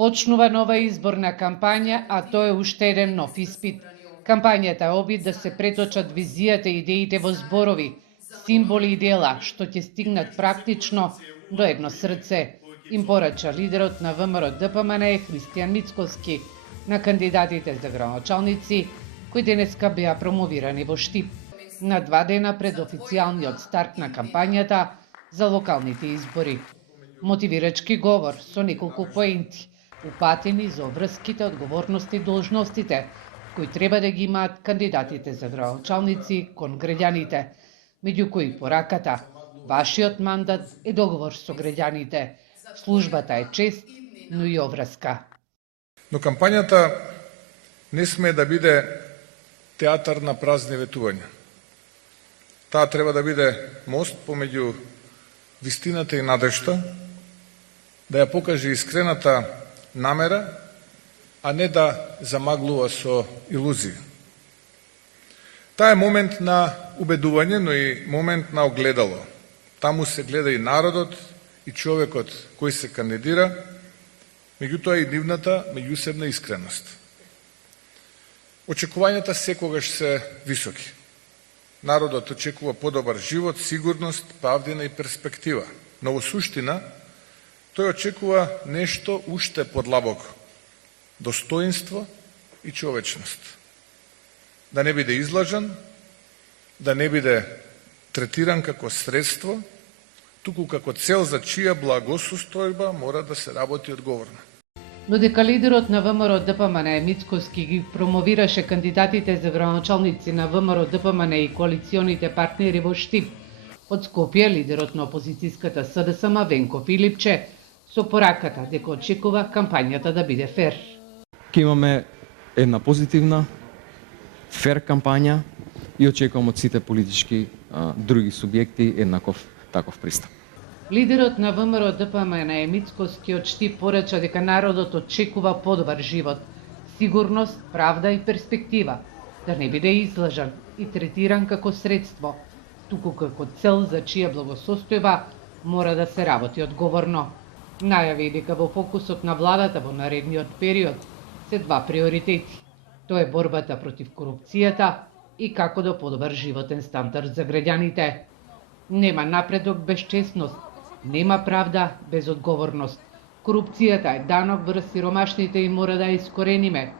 Почнува нова изборна кампања, а тоа е уште еден нов испит. Кампањата е обид да се преточат визијата и идеите во зборови, символи и дела, што ќе стигнат практично до едно срце, им порача лидерот на ВМРО ДПМН Христијан Мицкоски на кандидатите за градоначалници, кои денеска беа промовирани во Штип, на 2 дена пред официјалниот старт на кампањата за локалните избори. Мотивирачки говор со неколку поенти, упатени за обврските, одговорности и должностите, кои треба да ги имаат кандидатите за градоначалници кон граѓаните, меѓу кои пораката: вашиот мандат е договор со граѓаните, службата е чест, но и обврска. Но кампањата не sme да биде театар на празни ветувања. Таа треба да биде мост помеѓу вистината и надежта, да ја покаже искрената намера, а не да замаглува со илузии. Таа е момент на убедување, но и момент на огледало. Таму се гледа и народот, и човекот кој се кандидира, меѓутоа и нивната меѓусебна искреност. Очекувањата секогаш се високи. Народот очекува подобар живот, сигурност, правдина и перспектива. Но во суштина, тој очекува нешто уште подлабоко – достоинство и човечност. Да не биде излажан, да не биде третиран како средство, туку како цел за чија благосостојба мора да се работи одговорно. Додека лидерот на ВМРО ДПМН Мицкоски ги промовираше кандидатите за градоначалници на ВМРО ДПМН и коалиционите партнери во Штип, од Скопје лидерот на опозицијската СДСМ Венко Филипче со пораката дека очекува кампањата да биде фер. Ке имаме една позитивна, фер кампања и очекувам од сите политички други субјекти еднаков таков пристап. Лидерот на ВМРО ДПМН Мицкоски од Штип порача дека народот очекува подобар живот, сигурност, правда и перспектива, да не биде излажан и третиран како средство, туку како цел за чија благосостојба мора да се работи одговорно. Најави дека во фокусот на владата во наредниот период се 2 приоритети. Тоа е борбата против корупцијата и како да подобар животен стандард за граѓаните. Нема напредок без честност, нема правда без одговорност. Корупцијата е данок врз сиромашните и мора да ја искорениме.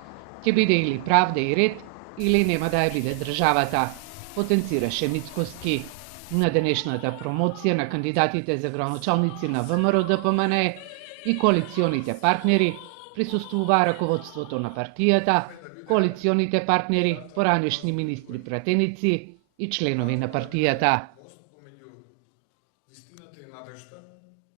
Ќе биде или правда и ред, или нема да ја биде државата, потенцираше Мицкоски. На денешната промоција на кандидатите за градоначалници на ВМРО ДПМН и коалиционите партнери присуствуваа раководството на партијата, коалиционите партнери, поранешни министри пратеници и членови на партијата.